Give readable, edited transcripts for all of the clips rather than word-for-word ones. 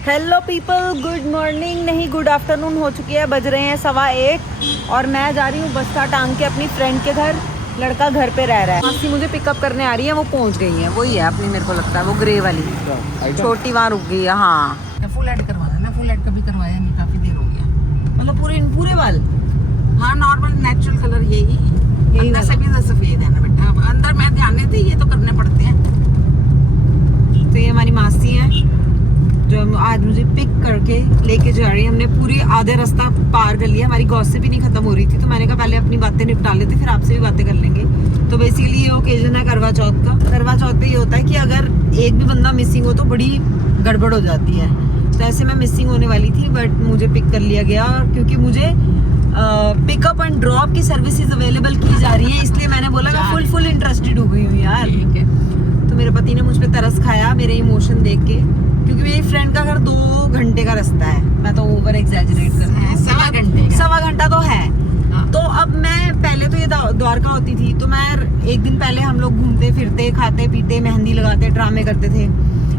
Hello people, good morning नहीं good afternoon हो चुकी है। बज रहे हैं 1:15 और मैं जा रही हूँ बस्ता टांग के अपनी फ्रेंड के घर। लड़का घर पे रह रहा है। मासी मुझे पिकअप करने आ रही है, वो पहुँच गई है। वही है अपनी, मेरे को लगता है वो ग्रे वाली छोटी वहाँ रुक गई है। हाँ फुल एड करवाना ना, फुल एड कभी करवाया नहीं, काफी देर हो गया। मतलब पूरे बाल। हाँ नॉर्मल नेचुरल कलर यही अंदर से भी तो सफेद है ना बेटा। अब अंदर मैं ध्यान नहीं दी, ये तो करने पड़ते हैं। तो ये हमारी मासी है जो आज मुझे पिक करके लेके जा रही है। हमने पूरी आधे रास्ता पार कर लिया, हमारी गॉसिप भी नहीं खत्म हो रही थी। तो मैंने कहा पहले अपनी बातें निपटा लेते, फिर आपसे भी बातें कर लेंगे। तो बेसिकली ये ओकेजन है करवा चौथ का। करवा चौथ पे ये होता है कि अगर एक भी बंदा मिसिंग हो तो बड़ी गड़बड़ हो जाती है। तो ऐसे मैं मिसिंग होने वाली थी, बट मुझे पिक कर लिया गया। और क्योंकि मुझे पिकअप एंड ड्रॉप की सर्विसेज अवेलेबल की जा रही है, इसलिए मैंने बोला मैं फुल इंटरेस्टेड हो गई हूँ यार। तो मेरे पति ने मुझ पे तरस खाया मेरे इमोशन देख के, क्योंकि मेरी फ्रेंड का घर 2 घंटे का रास्ता है। मैं तो ओवर एग्जैजरेट कर रही हूँ, सवा घंटा तो है। तो अब मैं पहले तो ये द्वारका होती थी, तो मैं एक दिन पहले हम लोग घूमते फिरते खाते पीते मेहंदी लगाते ड्रामे करते थे,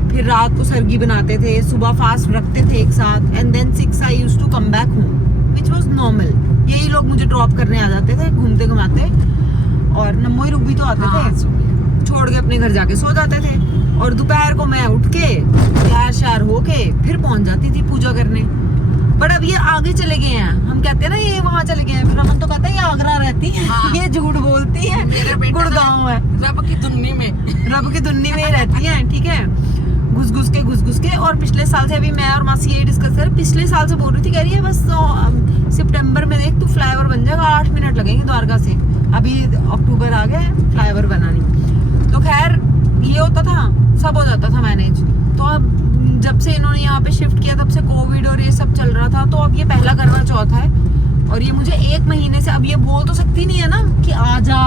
फिर रात को सरगी बनाते थे, सुबह फास्ट रखते थे एक साथ। And then 6 I used to come back home which was normal. यही लोग मुझे ड्रॉप करने आ जाते थे घूमते घुमाते, और नमोई रुक भी तो आते थे, छोड़ के अपने घर जाके सो जाते थे। और दोपहर को मैं उठ के तैयार श्यार होके फिर पहुंच जाती थी पूजा करने। बट अब ये आगे चले गए हैं, हम कहते हैं ना ये वहाँ चले गए हैं, फिर रमन तो कहता है ये आगरा रहती है। हाँ। ये झूठ बोलती है, गुड़गांव है। रब की दुन्नी में ही रहती है। ठीक है, घुस घुस के। और पिछले साल से अभी मैं और मासी यही डिस्कस कर, पिछले साल से बोल रही थी, कह रही है बस सितंबर में देख तू फ्लाईओवर बन जाएगा, 8 मिनट लगेंगे द्वारका से। अभी अक्टूबर आ गया, फ्लाईओवर बना नहीं। तो खैर ये होता था, सब हो जाता था मैनेज। तो अब जब से इन्होंने यहाँ पे शिफ्ट किया तब से कोविड और ये सब चल रहा था, तो अब ये पहला करवा चौथ है। और ये मुझे 1 महीने से, अब ये बोल तो सकती नहीं है ना कि आ जा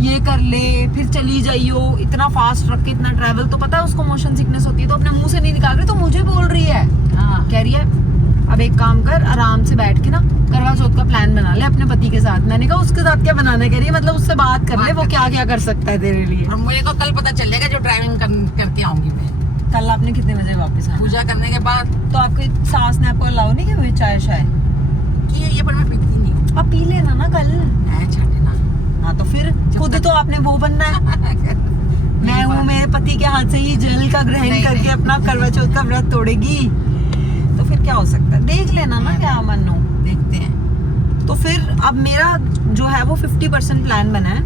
ये कर ले फिर चली जाइयो, इतना फास्ट रख के इतना ट्रैवल। तो पता है उसको मोशन सिकनेस होती है, तो अपने मुंह से नहीं निकाल रही, तो मुझे बोल रही है। कह रही है अब एक काम कर, आराम से बैठ के ना करवा चौथ का प्लान बना ले अपने पति के साथ। मैंने कहा उसके साथ क्या बनाना है? कह रही है मतलब उससे बात कर ले, वो क्या क्या कर सकता है तेरे लिए। और मुझे को कल पता चलेगा जो ड्राइविंग करके आऊंगी मैं। कल आपने कितने बजे वापस आना? पूजा करने के बाद। तो आपकी सास ने आपको अलाउ नहीं किया चाय शाय ये पर मैं पीती नहीं हूँ। अब पी लेना ना कल। हाँ तो फिर खुद तो आपने वो बनना है। मैं हूँ मेरे पति के हाथ से ही जल का ग्रहण करके अपना करवा चौथ का व्रत तोड़ेगी, तो फिर क्या हो सकता है? देख लेना ना क्या मन हो, देखते हैं। तो फिर अब मेरा जो है वो 50% प्लान बना है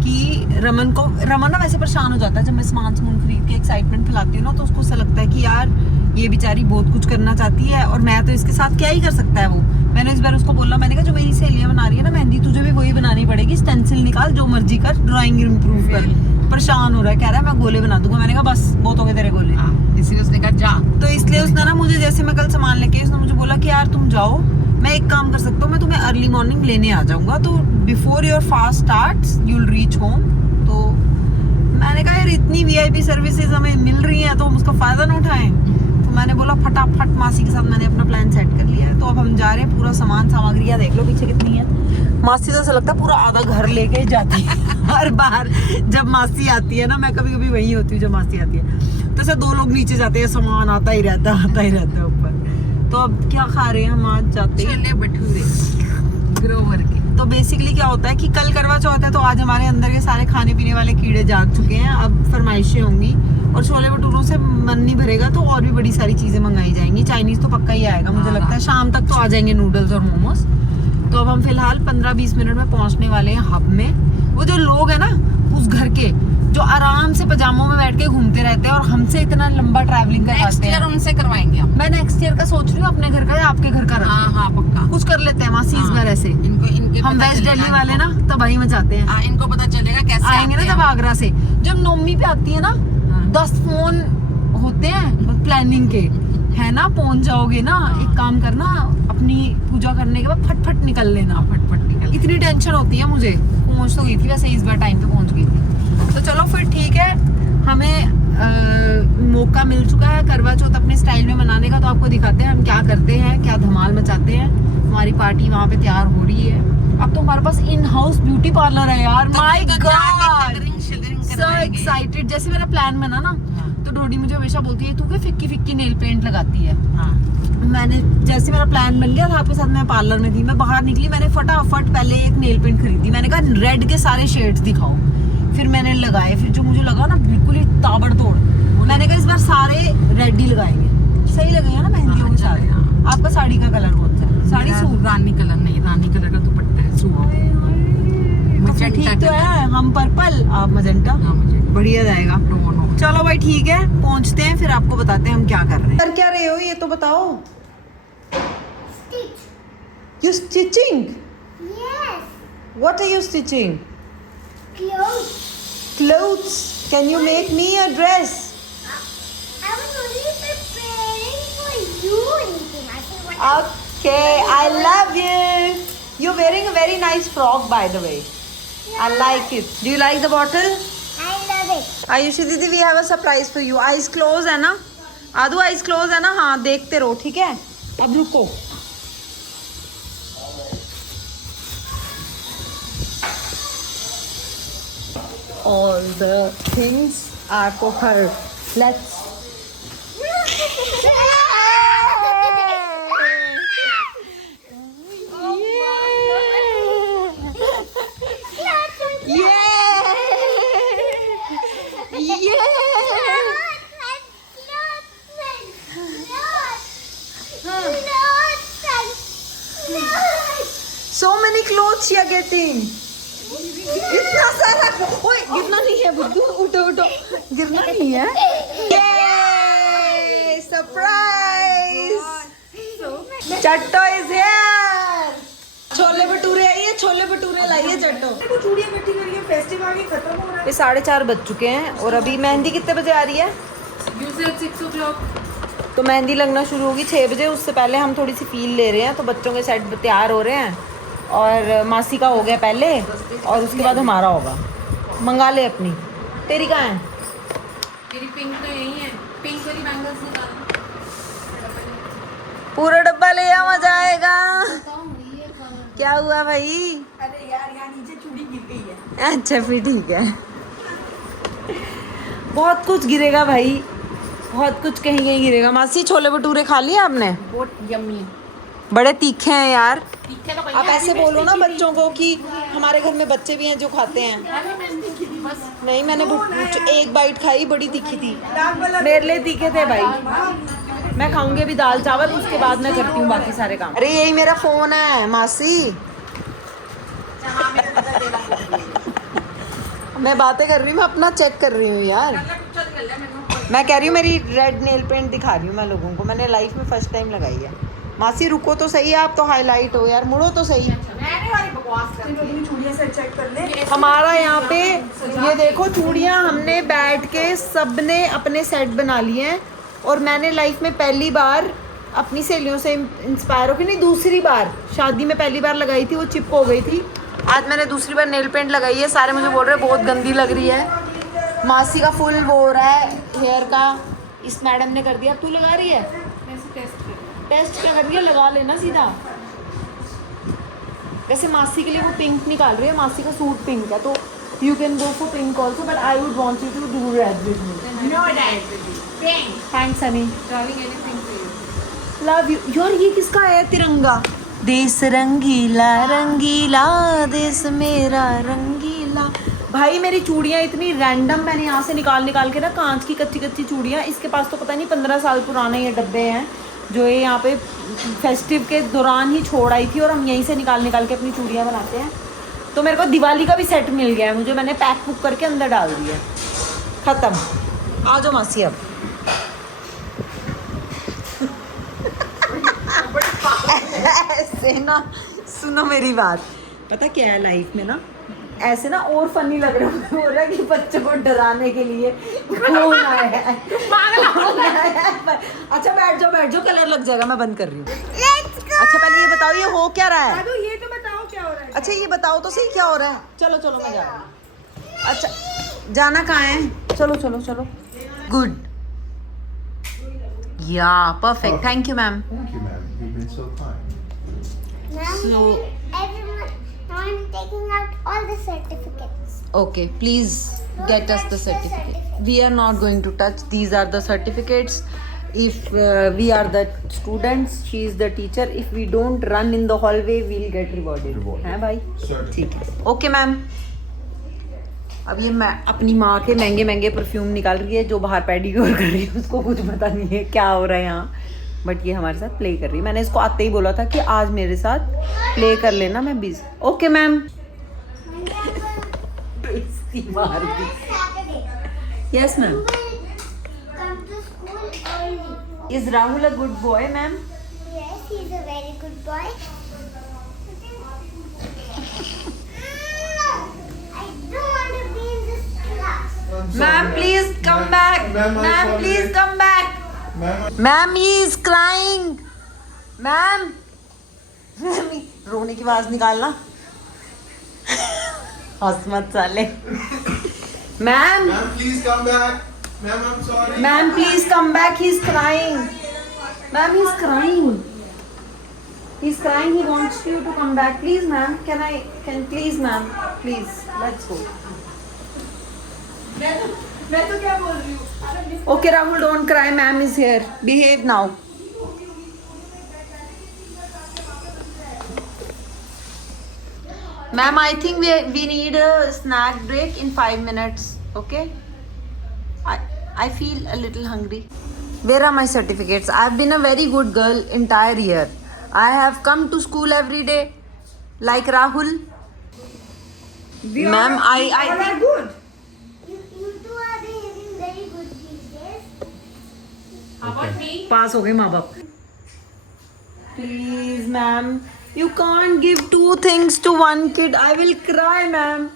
कि रमन ना वैसे परेशान हो जाता है जब मैं सामान खरीद के एक्साइटमेंट फैलाती हूँ ना, तो उसको ऐसा लगता है कि यार ये बेचारी बहुत कुछ करना चाहती है और मैं तो इसके साथ क्या ही कर सकता है वो। मैंने इस बार उसको बोला, मैंने कहा जो मेरी सहेलियां बना रही है ना मेहंदी, तुझे भी वही बनानी पड़ेगी। स्टेंसिल निकाल, जो मर्जी कर, ड्राइंग इम्प्रूव कर। परेशान हो रहा है, कह रहा है मैं गोले बना दूंगा। मैंने कहा बस बहुत हो गए तेरे गोले। इसलिए उसने कहा जा। तो इसलिए उसने ना मुझे, जैसे मैं कल सामान लेके, उसने मुझे बोला कि यार तुम जाओ, मैं एक काम कर सकता हूँ, मैं तुम्हें अर्ली मॉर्निंग लेने आ जाऊंगा, तो before your fast starts you will reach home. तो मैंने कहा यार इतनी VIP सर्विसेज हमें मिल रही हैं तो हम उसका फायदा ना उठाएं। तो मैंने बोला फटाफट मासी के साथ मैंने अपना प्लान सेट कर लिया है। तो अब हम जा रहे हैं, पूरा सामान सामग्रियाँ देख लो पीछे कितनी है। मासी तो ऐसा लगता है पूरा आधा घर लेके जाती है हर बार जब मासी आती है ना। मैं कभी कभी वही होती हूँ जब मासी आती है, तो ऐसा 2 लोग नीचे जाते हैं, सामान आता ही रहता है ऊपर। तो अब क्या खा रहे हैं हम आज जाते हैं? छोले भटूरे ग्रोवर के। तो बेसिकली क्या होता है कि कल करवा चौथ है, तो आज हमारे अंदर के सारे खाने पीने वाले कीड़े जाग चुके हैं। अब फरमाइशें होंगी और छोले भटूरों से मन नहीं भरेगा, तो और भी बड़ी सारी चीजें मंगाई जाएंगी। चाइनीज तो पक्का ही आएगा, मुझे लगता है शाम तक तो आ जाएंगे नूडल्स और मोमोज। तो अब हम फिलहाल 15-20 मिनट में पहुंचने वाले हैं हब में। वो जो लोग है ना उस घर के, जो आराम से पजामों में बैठ के घूमते रहते हैं और हमसे इतना लंबा ट्रैवलिंग करवाते हैं, उनसे करवाएंगे हम। मैं नेक्स्ट ईयर का सोच रही हूँ अपने घर का या आपके घर का। हाँ पक्का कुछ कर लेते हैं मासी इस बार ऐसे। इनके हम वेस्ट दिल्ली वाले ना तबाही मचाते हैं। इनको पता चलेगा कैसे आएंगे ना जब आगरा से, जब नवमी पे आती है ना 10 फोन होते हैं प्लानिंग के, है ना। पहुंच जाओगे ना, एक काम करना, अपनी पूजा करने के बाद फटफट निकल लेना। इतनी टेंशन होती है मुझे। पहुंच तो गई थी वैसे, इस बार टाइम पे पहुंच गई थी। तो चलो फिर ठीक है, हमें मौका मिल चुका है करवा चौथ अपने स्टाइल में मनाने का। तो आपको दिखाते हैं हम क्या करते हैं, क्या धमाल मचाते हैं। हमारी पार्टी वहाँ पे तैयार हो रही है। अब तो हमारे पास इन हाउस ब्यूटी पार्लर है यार। My God, so excited. जैसे मेरा प्लान बना ना, तो तो डोडी मुझे हमेशा बोलती है तू क्या फिक्की फिक्की नेल पेंट लगाती है। हाँ मैंने जैसे मेरा प्लान बन गया था आपके साथ, मैं पार्लर में थी, मैं बाहर निकली, मैंने फटाफट पहले एक नेल पेंट खरीदी। मैंने कहा रेड के सारे शेड्स दिखाओ, फिर मैंने लगाए। फिर जो मुझे लगा ना बिल्कुल ही ताबड़तोड़, मैंने कहा इस बार सारे रेड ही लगाएंगे। सही लगेगा ना मेहंदियों के सारे। आपका साड़ी का कलर कौन सा है? साड़ी सूट? रानी कलर नहीं, रानी कलर का दुपट्टा है, सूट तो ठीक तो है। हम पर्पल, आप मजेंटा। हाँ, मुझे बढ़िया जाएगा। दोनों। चलो भाई ठीक है, पहुंचते हैं फिर आपको बताते हैं हम क्या कर रहे हैं। कर क्या रहे हो ये तो बताओ। You stitching? Yes, what are you stitching? clothes. Clothes. Can you make me a dress? I was only preparing for you anything. I said what? Okay, I love you. You're wearing a very nice frock, by the way. I like it. Do you like the bottle? I love it. Ayushi दीदी, we have a surprise for you. Eyes close है ना? आदू eyes close है ना? हाँ, देखते रहो, ठीक है? अब रुको। All the things are for her. Let's. So many clothes you are getting. इतना सारा। ओए गिरना नहीं है बुद्धू, उठो उठो, गिरना नहीं है। Yay! Surprise! चट्टो is here. Chole bhature आइए, छोले भटूरे लाइए चट्टो। चूड़ियां इकट्ठी करिए, फेस्टिव आगे खत्म हो रहा ये 4:30 बज चुके हैं और अभी मेहंदी कितने बजे आ रही है? You said 6 o'clock. तो मेहंदी लगना शुरू होगी 6 बजे। उससे पहले हम थोड़ी सी फील ले रहे हैं, तो बच्चों के सेट तैयार हो रहे हैं और मासी का हो गया पहले और उसके बाद हमारा होगा। मंगा ले अपनी। तेरी कहाँ है? मेरी पिंक तो यही है, पिंक वाली बैंगल्स निकाल। पूरा डब्बा ले आ, मजा आएगा। क्या हुआ भाई? अरे यार यहाँ नीचे चूड़ी गिर गई है। अच्छा फिर ठीक है। बहुत कुछ गिरेगा भाई, बहुत कुछ कहीं कहीं गिरेगा। मासी छोले भटूरे खा लिए आपने? बहुत यम्मी। बड़े तीखे हैं यार। ठीक है तो भैया, आप ऐसे बोलो ना बच्चों को कि हमारे घर में बच्चे भी हैं जो खाते हैं। बस नहीं, मैंने एक बाइट खाई, बड़ी तीखी थी। मेरे लिए तीखे थे भाई। मैं खाऊंगी अभी दाल चावल, उसके बाद मैं करती हूँ बाकी सारे काम। अरे यही मेरा फोन है मासी। मैं बातें कर रही हूँ, मैं अपना चेक कर रही हूँ यार। मैं कह रही हूँ मेरी रेड नेल पेंट दिखा रही हूँ मैं लोगों को। मैंने लाइफ में फर्स्ट टाइम लगाई है। मासी रुको तो सही, आप तो हाईलाइट हो यार, मुड़ो तो सही। चूड़ियां से चेक कर ले। हमारा यहाँ पे ये देखो चूड़ियाँ हमने बैठ के सबने अपने सेट बना लिए हैं और मैंने लाइफ में पहली बार अपनी सहेलियों से इंस्पायर होकर, नहीं दूसरी बार, शादी में पहली बार लगाई थी, वो चिप हो गई थी। आज मैंने दूसरी बार नेल पेंट लगाई है। सारे मुझे बोल रहे हैं बहुत गंदी लग रही है। मासी का फुल वो हो रहा है हेयर का, इस मैडम ने कर दिया। अब तू लगा रही है? टेस्ट क्या कर रही है? लगा लेना सीधा। वैसे मासी के लिए वो पिंक निकाल रही है, मासी का सूट पिंक है, तो you can go for pink also, but I would want you to do red with me. No dad pink. Thanks honey, darling anything for you. Love you. यार ये किसका है? तिरंगा। देश रंगीला रंगीला, देश मेरा रंगीला। भाई मेरी चूड़ियाँ इतनी रैंडम, मैंने यहाँ से निकाल के ना कांच की कच्ची कच्ची चूड़ियाँ। इसके पास तो पता नहीं 15 साल पुराने ये डब्बे हैं जो ये यहाँ पे फेस्टिव के दौरान ही छोड़ आई थी और हम यहीं से निकाल के अपनी चूड़ियाँ बनाते हैं। तो मेरे को दिवाली का भी सेट मिल गया है मुझे, मैंने पैक बुक करके अंदर डाल दिया। ख़त्म। आ जाओ मासी अब। ऐसे ना, सुनो मेरी बात, पता क्या है लाइफ में ना, ऐसे ना और फनी लग रहा है। हो रहा है कि बच्चों को डराने के लिए कौन आया है। अच्छा बैठ जाओ, कलर लग जाएगा। मैं बंद कर रही हूँ। अच्छा पहले ये बताओ ये हो क्या रहा है? ये तो बताओ क्या हो रहा है। अच्छा ये बताओ तो सही क्या हो रहा है। चलो मैं जा रही हूँ। अच्छा जाना कहाँ है? चलो। गुड, या perfect. Thank you ma'am. Thank you, ma'am. You've been so kind. Now, everyone, now I'm taking out all the certificates. Okay please get us the certificate. We are not going to touch. These are the certificates. If we are the students, she is the teacher. If we don't run in the hallway, we'll get rewarded. है भाई? ठीक है. Okay ma'am. अब ये मैं अपनी माँ के महंगे महंगे परफ्यूम निकाल रही है जो बाहर पेडिक्योर कर रही है. उसको कुछ पता नहीं है क्या हो रहा है यहाँ. बट ये हमारे साथ प्ले कर रही है. मैंने इसको आते ही बोला था कि आज मेरे साथ प्ले कर लेना, मैं बिजी. Okay ma'am. मार दी. Yes ma'am. Come to school early. Is Rahul a good boy ma'am? Yes, he's a very good boy. I don't want to be in this class. Ma'am please come back. Ma'am please come back. Ma'am he is crying. Ma'am रोने की आवाज निकालना. हंस मत साले. Ma'am Ma'am, please come back. Ma'am, I'm sorry. Ma'am please come back. He is crying. Ma'am he is crying. He is crying. He wants you to come back. Please ma'am. Can please ma'am please let's go. मैं तो क्या बोल रही हूँ. Okay, Rahul, don't cry. Ma'am is here. Behave now. Ma'am, I think we need a snack break in 5 minutes. Okay? I feel a little hungry. Where are my certificates? I've been a very good girl entire year. I have come to school every day, like Rahul. Ma'am, I think good. You two are behaving very good these days. How about me? पास हो गए माँ बाप. Please, ma'am, you can't give 2 things to one kid. I will cry, ma'am.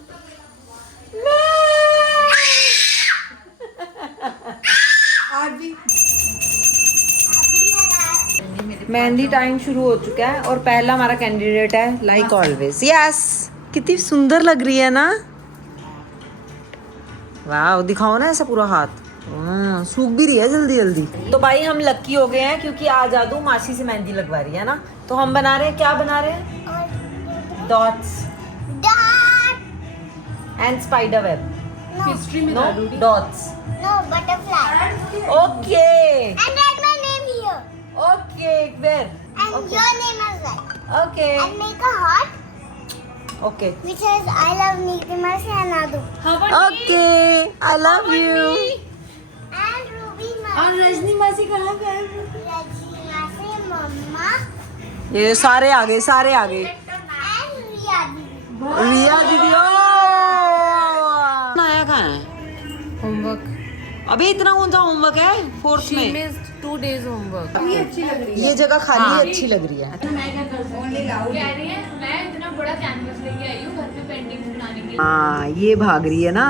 Mehndi time शुरू हो चुका है और पहला हमारा कैंडिडेट है लाइक ऑलवेज. यस. कितनी सुंदर लग रही है ना. वाह, दिखाओ ना ऐसा पूरा हाथ. सूख भी रही है जल्दी जल्दी. तो भाई हम लक्की हो गए हैं क्योंकि आज आदू मासी से मेहंदी लगवा रही है ना. तो हम बना रहे हैं, क्या बना रहे हैं? Dots and spider web. History में नो डालूंगी. Dots. No, butterfly. Okay And write my name here. Okay. Where? And your name as well. Okay And make a heart okay which says I love Neeti Masi and Adu. How about me? Okay. I love you. And Ruby और Masi. Rajni मासी कहाँ पे है? Rajni Masi, Mama. ये सारे आ गए, सारे आ गए. And Riya Didi. रिया दीदी. ओ आया कहाँ है? होमवर्क. अबे इतना कौन सा होमवर्क है 4th She में? missed 2 days homework. ये अच्छी लग रही है. ये जगह खाली अच्छी लग रही है. मैं क्या कर सकती हूँ? कह रही है मैं इतना बड़ा कैनवस लेके आई हूँ घर में पेंटिंग्स बनाने के लिए. हाँ, ये भाग रही है ना.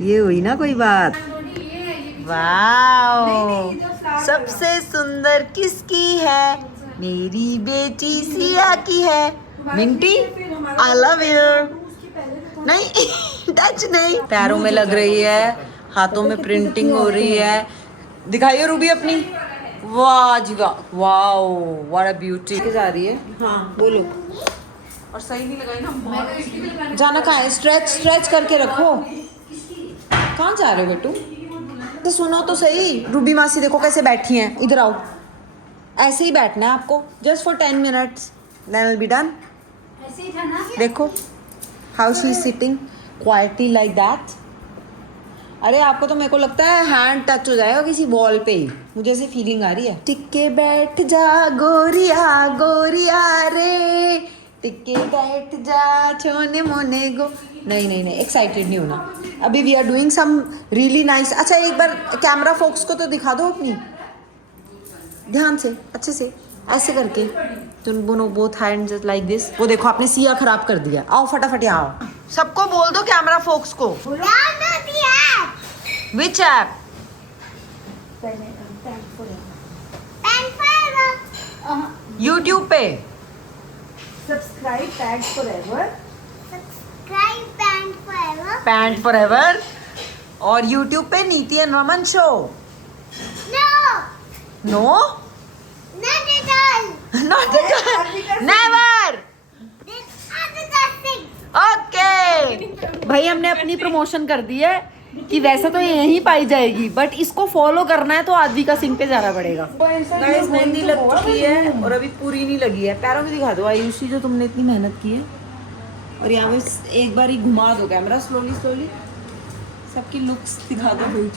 ये हुई ना कोई बात. ये है ये. वाओ, सबसे सुंदर किसकी है? मेरी बेटी सिया की है. Minty, I love you. नहीं टच नहीं. पैरों में लग रही है, हाथों में प्रिंटिंग हो रही है. दिखाइए रूबी अपनी. वाह जी वाह. Wow, what a beauty. जा रही है. हाँ बोलो. और सही नहीं लगाई ना. जाना कहाँ है? स्ट्रेच करके रखो. कहाँ जा रहे हो बेटू? तो सुनो तो सही. रूबी मासी देखो कैसे बैठी हैं. इधर आओ. ऐसे ही बैठना है आपको. Just for 10 minutes. Then will be done. ऐसे ही था ना. देखो how she is sitting quietly like that. अरे आपको तो मेरे को लगता है हैंड टच हो जाएगा किसी वॉल पे ही. मुझे ऐसे फीलिंग आ रही है. टिके बैठ जा गोरिया गोरिया रे. टिके बैठ जा छोने मोने गो. नहीं नहीं नहीं, एक्साइटेड नहीं होना. अभी we are doing some really nice. अच्छा एक बार कैमरा फोक्स को तो दिखा दो अपनी. ध्यान से अच्छे से ऐसे करके. तुम दोनों both hand just like this. वो देखो आपने सिया खराब कर दिया. आओ फटाफट यहाँ आओ. सबको बोल दो कैमरा फोक्स को. Download the app. Which app? And forever. YouTube पे. Subscribe and forever. Pant for ever. और यूट्यूब पे Niti and Raman show. No, no not at all. Not never. This other thing. Okay भाई हमने अपनी प्रमोशन कर दी है कि वैसे तो ये यहीं पाई जाएगी, बट इसको फॉलो करना है तो आदि का सिंह पे जाना पड़ेगा। गाइस मेहंदी लग चुकी है और अभी पूरी नहीं लगी है। पैरों में दिखा दो आयुषी जो तुमने इतनी मेहनत की है। और यहाँ पे एक बार ही घुमा दो कैमरा स्लोली स्लोली, सबकी लुक्स दिखा दो भाई।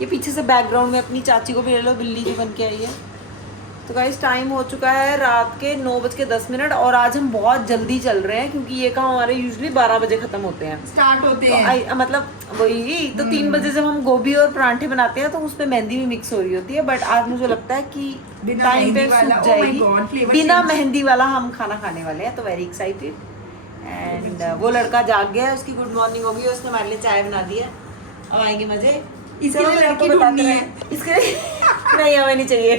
ये पीछे से बैकग्राउंड में अपनी चाची को भी ले लो, बिल्ली जी बन के आई है। तो गाइस टाइम हो चुका है रात के 9:10 और आज हम बहुत जल्दी चल रहे हैं क्योंकि ये काम हमारे यूजुअली 12 बजे खत्म होते हैं, स्टार्ट होते तो हैं। मतलब वही तो 3 बजे जब हम गोभी और परांठे बनाते हैं तो उसमें मेहंदी भी मिक्स हो रही होती है, बट आज मुझे लगता है कि बिना टाइम पे मेहंदी वाला, सूख oh my जाएगी। God, flavor बिना change। मेहंदी वाला हम खाना खाने वाले हैं, तो वेरी एक्साइटेड। एंड वो लड़का जाग गया है, उसकी गुड मॉर्निंग हो गई, उसने हमारे लिए चाय बना दी है। अब आएंगे मजे। इसके चलो लिए मैं आपको लड़की बताते ढूंढनी रहे। है। इसके नहीं हमें नहीं चाहिए,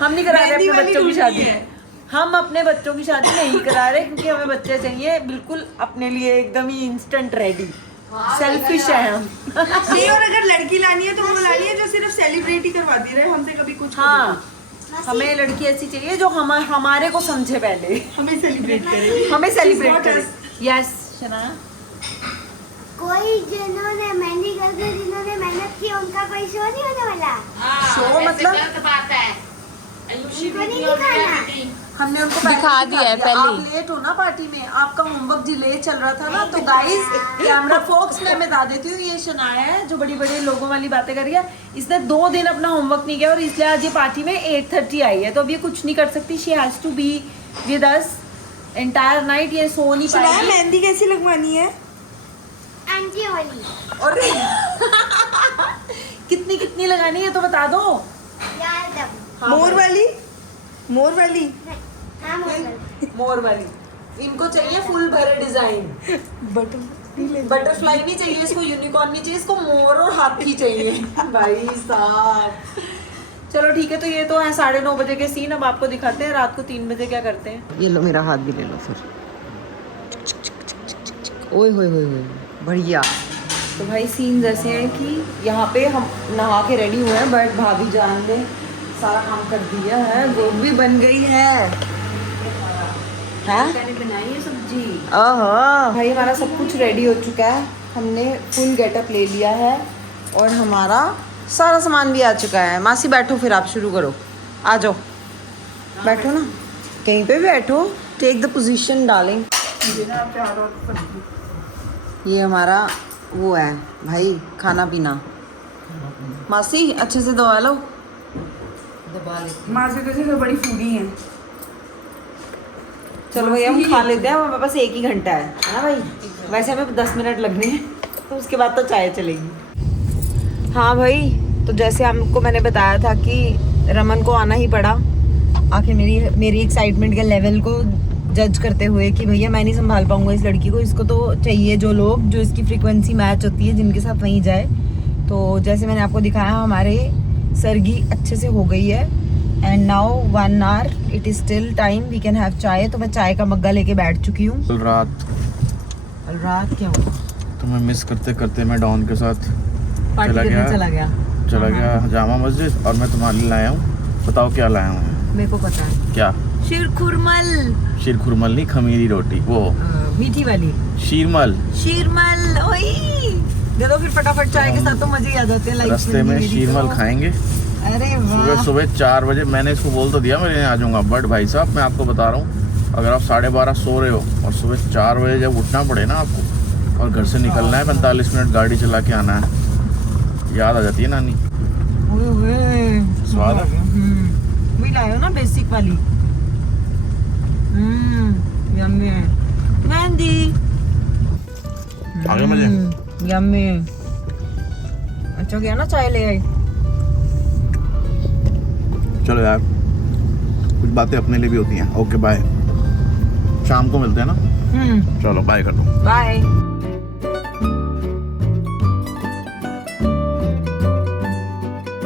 हम नहीं करा रहे मेहंदी अपने वाली बच्चों की ढूंढनी शादी। है। हम अपने बच्चों की शादी नहीं करा रहे क्योंकि हमें बच्चे चाहिए बिल्कुल अपने लिए एकदम ही इंस्टेंट रेडी। सेल्फिश है हम। नहीं, और अगर लड़की लानी है तो वो लानी है जो सिर्फ सेलिब्रेट ही करवाती रहे, हमसे कभी कुछ हाँ, हमें लड़की ऐसी चाहिए जो हमारे को समझे पहले, हमें सेलिब्रेट करे। हमें सेलिब्रेट She's करे। not यस शनाया, कोई जिन्होंने मेहंदी करके जिन्होंने मेहनत की उनका कोई शो नहीं होने वाला। शो मतलब बात है। उनको नहीं दिखाना। हमने उनको दिखा दिया है पहले ही। आप लेट हो ना पार्टी में, आपका होमवर्क डिले चल रहा था ना, तो गाइस कैमरा फोक्स में मैं बता देती हूँ, ये शनाया है जो बड़ी बड़ी लोगों वाली बातें कर रही है, इसने 2 दिन अपना होमवर्क नहीं किया और इसलिए आज ये पार्टी में 8:30 आई है, तो अब ये कुछ नहीं कर सकती। She has to be with us entire night, ये सो नहीं पाएगी। मेहंदी कैसी लगवानी है? आंटी वाली। और कितनी कितनी लगानी है तो बता दो। यार दम। हाँ, मोर वाली? मोर वाली? हाँ मोर। मोर वाली। इनको चाहिए फुल भरे डिजाइन, बटरफ्लाई नहीं चाहिए इसको, यूनिकॉर्न नहीं चाहिए इसको, मोर और हाथी चाहिए। भाई साहब चलो ठीक है, तो ये तो है 9:30 बजे के सीन। अब आपको दिखाते हैं रात को 3 बजे क्या करते हैं। ये लो मेरा हाथ भी ले लो फिर। ओए होए होए होए बढ़िया। तो भाई सीन ऐसे हैं कि यहाँ पे हम नहा के रेडी हुए हैं, बट भाभी जान ने सारा काम कर दिया है, गोभी बन गई है। मैंने बनाई है सब्जी। ओहो भाई हमारा सब कुछ रेडी हो चुका है, हमने फुल गेटअप ले लिया है और हमारा सारा सामान भी आ चुका है। मासी बैठो, फिर आप शुरू करो, आ जाओ बैठो ना, कहीं पे भी बैठो, टेक द पोजीशन डार्लिंग। ये हमारा वो है भाई खाना पीना। मासी अच्छे से दबा लो। माँ से तो बड़ी फूडी है। चलो भैया हम खा लेते हैं, हमारे पास 1 ही घंटा है ना भाई, वैसे हमें 10 मिनट लगने हैं, तो उसके बाद तो चाय चलेगी। हाँ भाई, तो जैसे हमको मैंने बताया था कि रमन को आना ही पड़ा, आखिर मेरी एक्साइटमेंट के लेवल को जज करते हुए कि भैया मैं नहीं संभाल पाऊंगा इस लड़की को, इसको तो चाहिए जो लोग जो इसकी फ्रीक्वेंसी मैच होती है जिनके साथ वहीं जाए। तो जैसे मैंने आपको दिखाया हमारे सरगी अच्छे से हो गई है and now 1 hour it is still time we can have chai. तो मैं चाय का मग्गा लेके बैठ चुकी हूँ। कल रात क्या हुआ? तुम्हें मिस करते करते मैं डॉन के साथ पार्टी करने चला गया जामा मस्जिद, और मैं तुम्हारे लिए लाया हूँ। बताओ क्या लाया हूँ? मेरे को पता है, क्या? शीर खुरमल नहीं, खमीरी रोटी, वो मीठी वाली शीरमल। ओई दे दो फिर फटाफट चाय के साथ, तो मजे ही आ जाते हैं। रास्ते में शीरमल खाएंगे अरे सुबह सुबह 4 बजे। मैंने इसको बोल तो दिया मैं आ जाऊंगा, बट भाई साहब मैं आपको बता रहा हूँ, अगर आप 12:30 सो रहे हो और सुबह 4 बजे जब उठना पड़े ना आपको और घर से निकलना है, 45 मिनट गाड़ी चला के आना है, याद आ जाती है नानी। स्वाद है। वही लायो ना बेसिक वाली। यम्मी मेहंदी, आगे मजे। यम्मी। अच्छा गया ना चाय ले आई। चलो यार, कुछ बातें अपने लिए भी होती हैं। ओके बाय, शाम को मिलते हैं ना। चलो बाय कर दो। बाय।